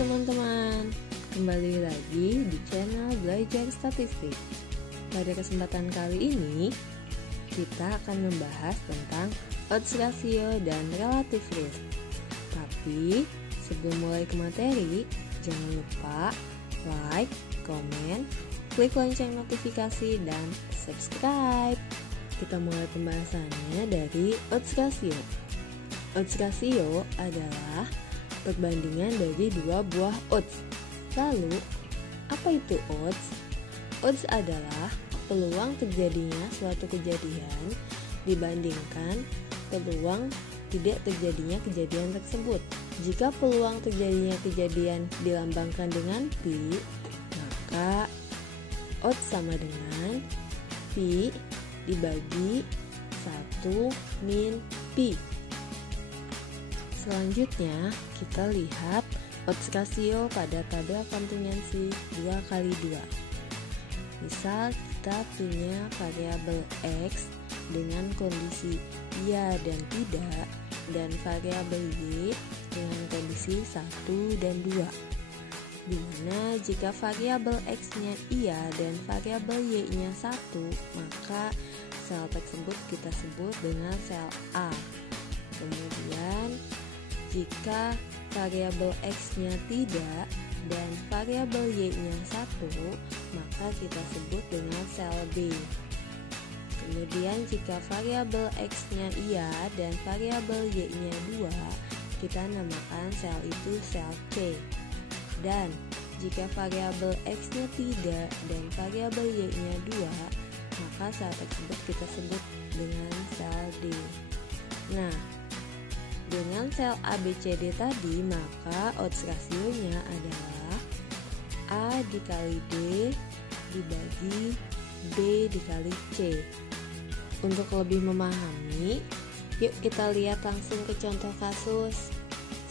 teman-teman, kembali lagi di channel Belajar Statistik. Pada kesempatan kali ini, kita akan membahas tentang odds ratio dan relative risk. Tapi, sebelum mulai ke materi, jangan lupa like, komen, klik lonceng notifikasi, dan subscribe. Kita mulai pembahasannya dari odds ratio. Odds ratio adalah perbandingan dari dua buah odds. Lalu, apa itu odds? Odds adalah peluang terjadinya suatu kejadian dibandingkan peluang tidak terjadinya kejadian tersebut. Jika peluang terjadinya kejadian dilambangkan dengan pi, maka odds sama dengan pi dibagi 1 min pi. Selanjutnya, kita lihat odds ratio pada tabel kontingensi 2x2. Misal kita punya variabel X dengan kondisi iya dan tidak, dan variabel Y dengan kondisi 1 dan 2. Dimana jika variabel X-nya iya dan variabel Y-nya 1, maka sel tersebut kita sebut dengan sel A. Kemudian jika variabel X-nya tidak dan variabel Y-nya 1, maka kita sebut dengan sel B. Kemudian jika variabel X-nya iya dan variabel Y-nya 2, kita namakan sel itu sel C. Dan jika variabel X-nya tidak dan variabel Y-nya 2, maka sel tersebut kita sebut dengan sel D. Nah, dengan sel ABCD tadi, maka odds rasionya adalah A dikali D dibagi B dikali C. Untuk lebih memahami, yuk kita lihat langsung ke contoh kasus.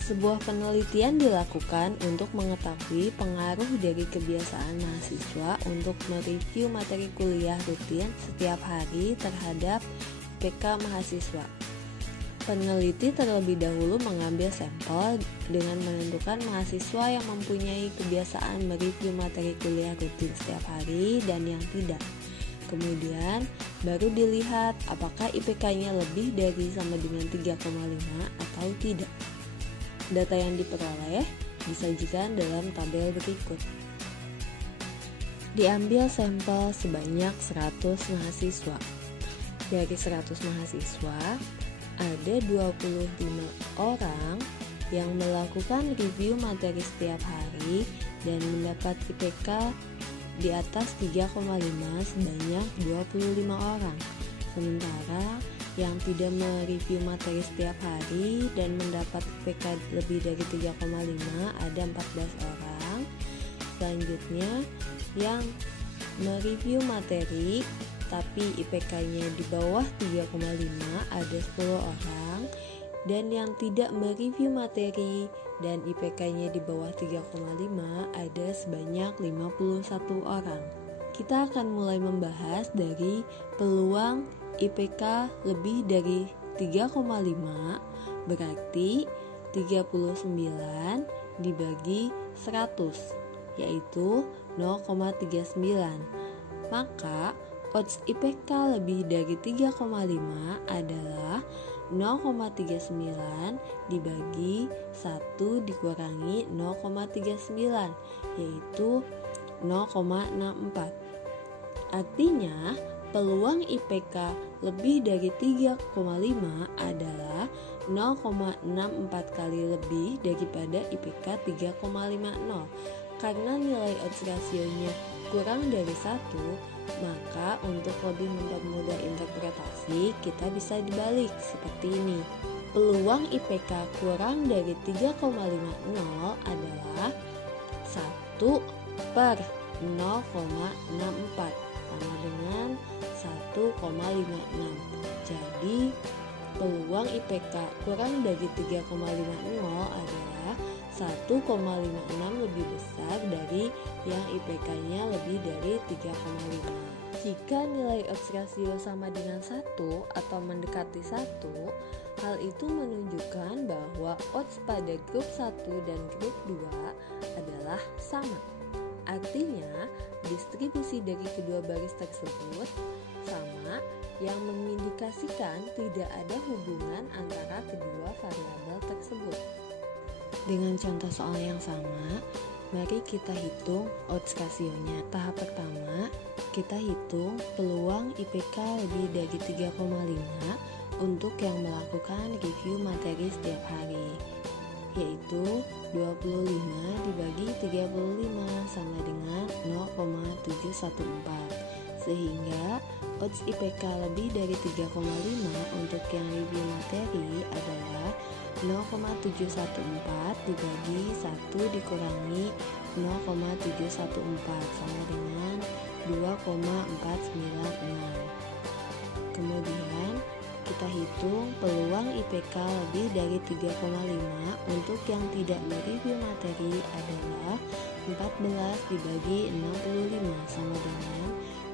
Sebuah penelitian dilakukan untuk mengetahui pengaruh dari kebiasaan mahasiswa untuk mereview materi kuliah rutin setiap hari terhadap IPK mahasiswa. Peneliti terlebih dahulu mengambil sampel dengan menentukan mahasiswa yang mempunyai kebiasaan mereview materi kuliah rutin setiap hari dan yang tidak. Kemudian baru dilihat apakah IPK-nya lebih dari sama dengan 3,5 atau tidak. Data yang diperoleh disajikan dalam tabel berikut. Diambil sampel sebanyak 100 mahasiswa. Dari 100 mahasiswa, ada 25 orang yang melakukan review materi setiap hari dan mendapat IPK di atas 3,5 sebanyak 25 orang. Sementara yang tidak mereview materi setiap hari dan mendapat IPK lebih dari 3,5 ada 14 orang. Selanjutnya, yang mereview materi tapi IPK-nya di bawah 3,5 ada 10 orang, dan yang tidak mereview materi dan IPK-nya di bawah 3,5 ada sebanyak 51 orang. Kita akan mulai membahas dari peluang IPK lebih dari 3,5, berarti 39 dibagi 100, yaitu 0,39. Maka odds IPK lebih dari 3,5 adalah 0,39 dibagi 1 dikurangi 0,39, yaitu 0,64. Artinya, peluang IPK lebih dari 3,5 adalah 0,64 kali lebih daripada IPK 3,50. Karena nilai odds rasionya kurang dari 1, maka untuk lebih mempermudah interpretasi, kita bisa dibalik seperti ini. Peluang IPK kurang dari 3,50 adalah 1 per 0,64 sama dengan 1,56. Jadi peluang IPK kurang dari 3,50 adalah 1,56 lebih besar dari yang IPK-nya lebih dari 3,5. Jika nilai odds ratio sama dengan 1 atau mendekati 1, Hal itu menunjukkan bahwa odds pada grup 1 dan grup 2 adalah sama. Artinya, distribusi dari kedua baris tersebut sama, yang mengindikasikan tidak ada hubungan antara kedua variabel tersebut. Dengan contoh soal yang sama, mari kita hitung odds rasionya. Tahap pertama, kita hitung peluang IPK lebih dari 3,5 untuk yang melakukan review materi setiap hari, yaitu 25 dibagi 35 sama dengan 0,714, sehingga odds IPK lebih dari 3,5 untuk yang review materi adalah 0,714 dibagi 1 dikurangi 0,714 sama dengan 2,496. Kemudian kita hitung peluang IPK lebih dari 3,5 untuk yang tidak mereview materi adalah 14 dibagi 65 sama dengan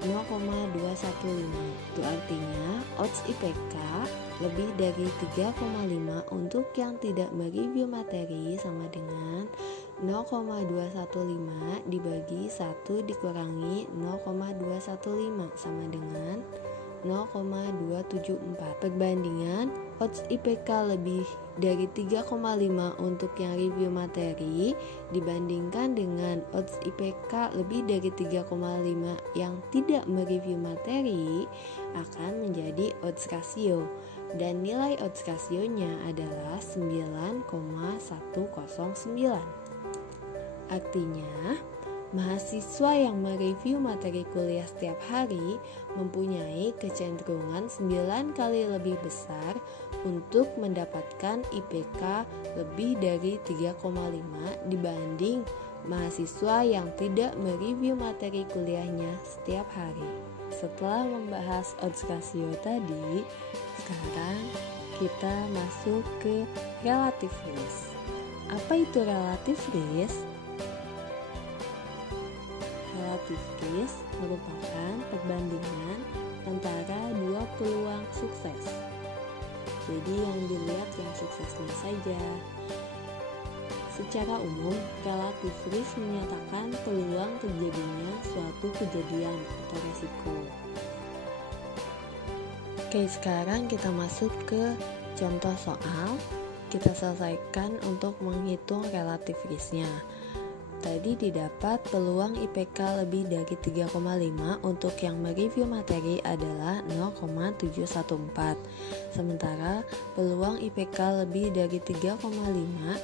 0,215. Itu artinya odds IPK lebih dari 3,5 untuk yang tidak mereview materi sama dengan 0,215 dibagi 1 dikurangi 0,215 sama dengan 0,274. Perbandingan odds IPK lebih dari 3,5 untuk yang review materi dibandingkan dengan odds IPK lebih dari 3,5 yang tidak mereview materi akan menjadi odds rasio, dan nilai odds rasionya adalah 9,109. Artinya, mahasiswa yang mereview materi kuliah setiap hari mempunyai kecenderungan 9 kali lebih besar untuk mendapatkan IPK lebih dari 3,5 dibanding mahasiswa yang tidak mereview materi kuliahnya setiap hari. Setelah membahas odds rasio tadi, sekarang kita masuk ke relative risk. Apa itu relative risk? Relative risk merupakan perbandingan antara dua peluang sukses. Jadi yang dilihat yang suksesnya saja. Secara umum, relative risk menyatakan peluang terjadinya suatu kejadian atau resiko. Oke, sekarang kita masuk ke contoh soal. Kita selesaikan untuk menghitung relative risk-nya. Tadi didapat peluang IPK lebih dari 3,5 untuk yang mereview materi adalah 0,714. Sementara peluang IPK lebih dari 3,5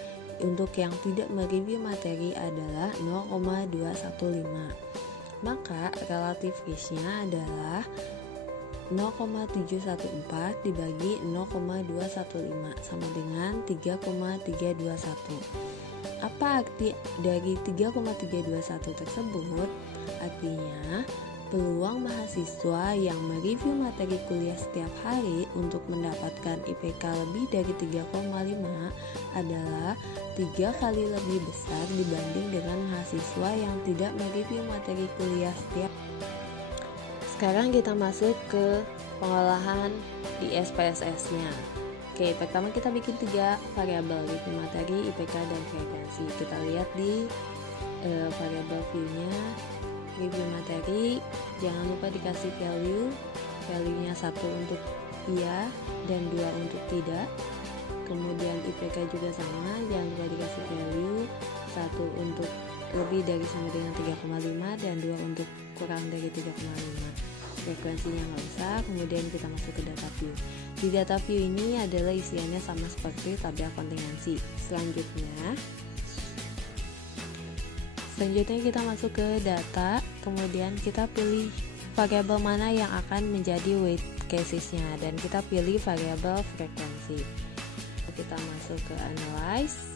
untuk yang tidak mereview materi adalah 0,215. Maka relative risk-nya adalah 0,714 dibagi 0,215 sama dengan 3,321. Apa arti dari 3,321 tersebut? Artinya, peluang mahasiswa yang mereview materi kuliah setiap hari untuk mendapatkan IPK lebih dari 3,5 adalah 3 kali lebih besar dibanding dengan mahasiswa yang tidak mereview materi kuliah setiap. Sekarang kita masuk ke pengolahan di SPSS-nya. Oke, pertama kita bikin 3 variabel, review materi, IPK, dan frekuensi. Kita lihat di variabel view-nya. Review materi, jangan lupa dikasih value-nya 1 untuk iya dan 2 untuk tidak. Kemudian IPK juga sama, jangan lupa dikasih value 1 untuk lebih dari sama dengan 3,5 dan 2 untuk kurang dari 3,5. Frekuensinya nggak usah. Kemudian kita masuk ke data view. Di data view ini adalah isiannya sama seperti tabel kontingensi. Selanjutnya kita masuk ke data, kemudian kita pilih variabel mana yang akan menjadi weight casesnya, dan kita pilih variabel frekuensi. Kita masuk ke analyze,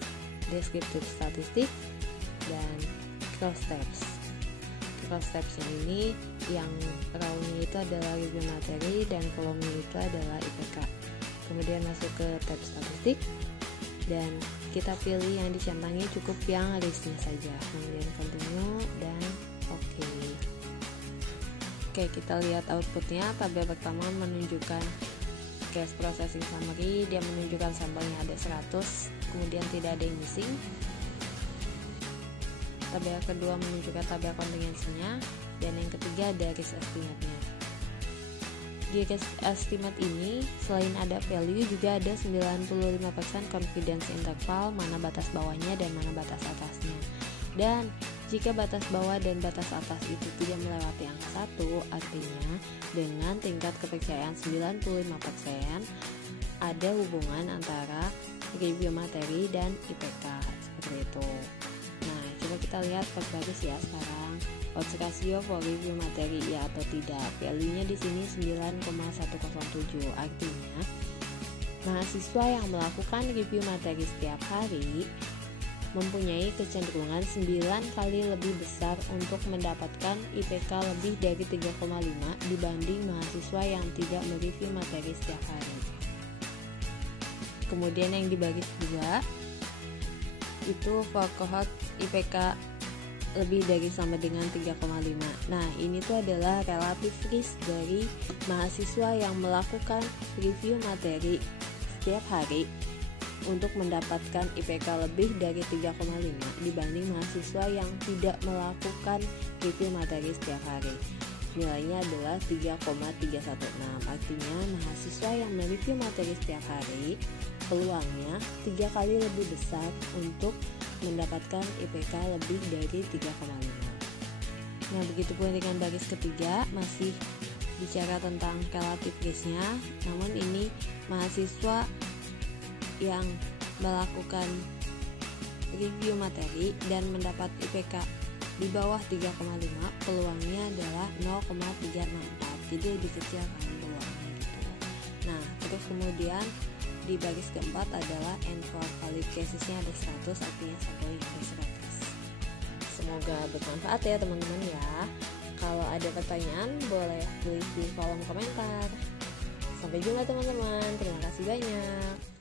descriptive statistic, dan cross steps. Cross steps ini yang row-nya itu adalah review materi dan kolomnya itu adalah IPK. Kemudian masuk ke tab statistik dan kita pilih yang dicentangi cukup yang risk-nya saja. Kemudian continue dan oke. Oke, kita lihat outputnya. Tabel pertama menunjukkan case processing summary, dia menunjukkan sampelnya ada 100, kemudian tidak ada yang missing. Tabel kedua menunjukkan tabel kontingensinya, dan yang ketiga ada risk estimate-nya. Di risk estimate ini selain ada value juga ada 95% confidence interval, mana batas bawahnya dan mana batas atasnya. Dan jika batas bawah dan batas atas itu tidak melewati angka 1, artinya dengan tingkat kepercayaan 95% ada hubungan antara review materi dan IPK, seperti itu. Nah, coba kita lihat per baris ya sekarang. Odds ratio for review materi ya atau tidak. Value-nya di sini 9,107. Artinya mahasiswa yang melakukan review materi setiap hari mempunyai kecenderungan 9 kali lebih besar untuk mendapatkan IPK lebih dari 3,5 dibanding mahasiswa yang tidak mereview materi setiap hari. Kemudian yang di baris 2 itu for cohort IPK lebih dari sama dengan 3,5. Nah, ini tuh adalah relatif risk dari mahasiswa yang melakukan review materi setiap hari untuk mendapatkan IPK lebih dari 3,5 dibanding mahasiswa yang tidak melakukan review materi setiap hari. Nilainya adalah 3,316. Artinya mahasiswa yang mereview materi setiap hari peluangnya 3 kali lebih besar untuk mendapatkan IPK lebih dari 3,5. Nah, begitupun dengan baris ketiga, masih bicara tentang relative risk-nya, namun ini mahasiswa yang melakukan review materi dan mendapat IPK di bawah 3,5, peluangnya adalah 0,364, jadi lebih kecil kan peluangnya gitu. Nah, terus kemudian di baris keempat adalah N4 valid casesnya ada 100, artinya sampelnya ada 100. Semoga bermanfaat ya teman-teman ya. Kalau ada pertanyaan boleh tulis di kolom komentar. Sampai jumpa teman-teman, terima kasih banyak.